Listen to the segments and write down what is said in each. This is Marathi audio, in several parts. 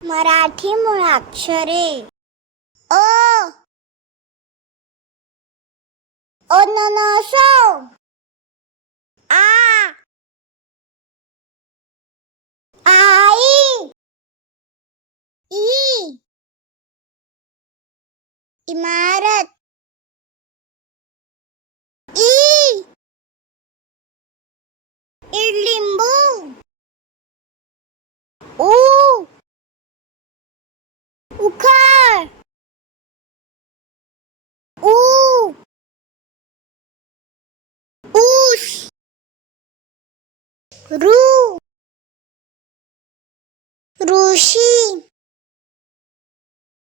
मराठी मुळाक्षरे. अ अननस. आ आई. ई इमारत. ई इडलिंबू. ऊ उखळ. ऊ ऊस. ऋ ऋषी.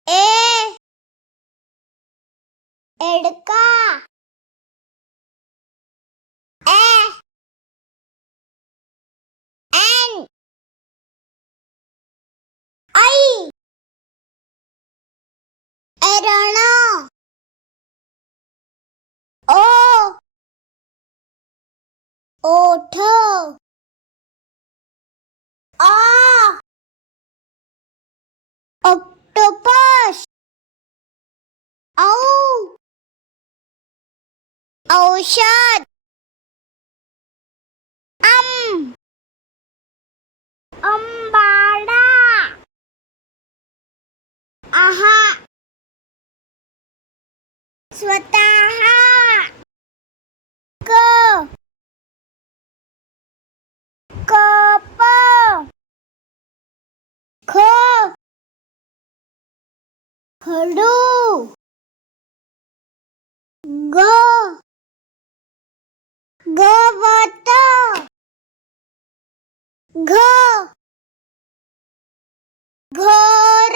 ए एडका. ए एन आई. एरण. ओ ओठ. आ ऑक्टोपस. औ औषध. अम अंबाडा. आहा स्वतः. क कप. ख खडू. ग गवत. घ घर.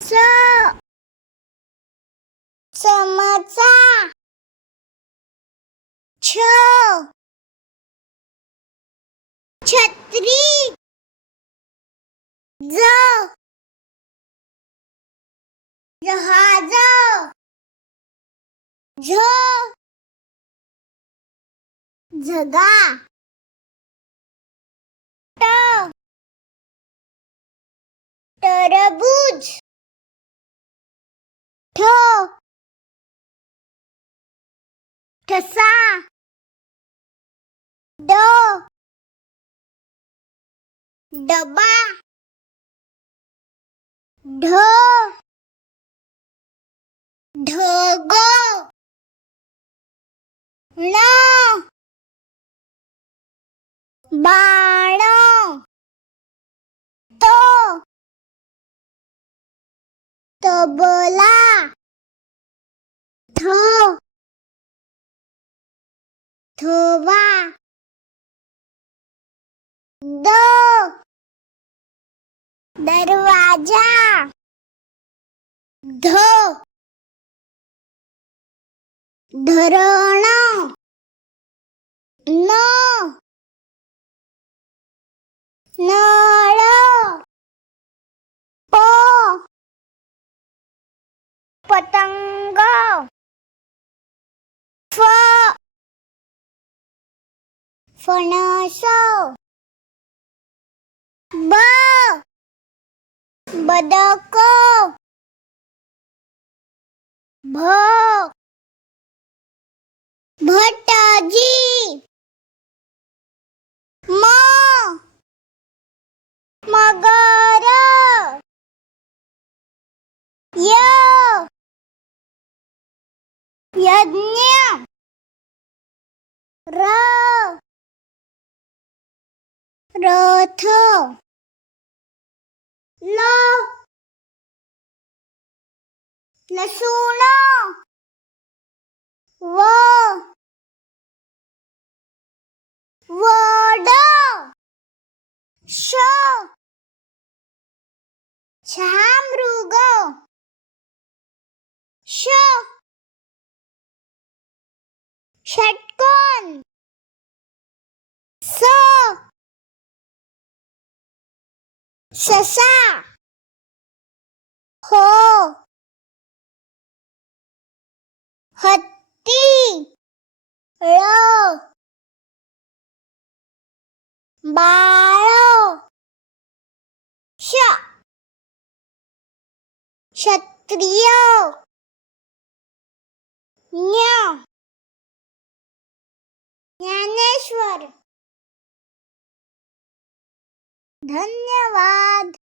स चमचा. छ छत्री. ज जहाज. झ झगा. ट टरबूज. ठ ठसा. ड डबा. ढ ढग. ण बाण. त तबला. थ थवा. द दरवाजा. ध धरण. न नळ. प पतंग. फ फणस. ब बदक. भ भटजी. म मगर. य यज्ञ. र रथ. ल लसूण. व वड. श शहामृग. ष षटकोन. स ससा. हो हत्ती. ळ बाळ. क्षत्रिय ज्ञ ज्ञानेश्वर. धन्यवाद.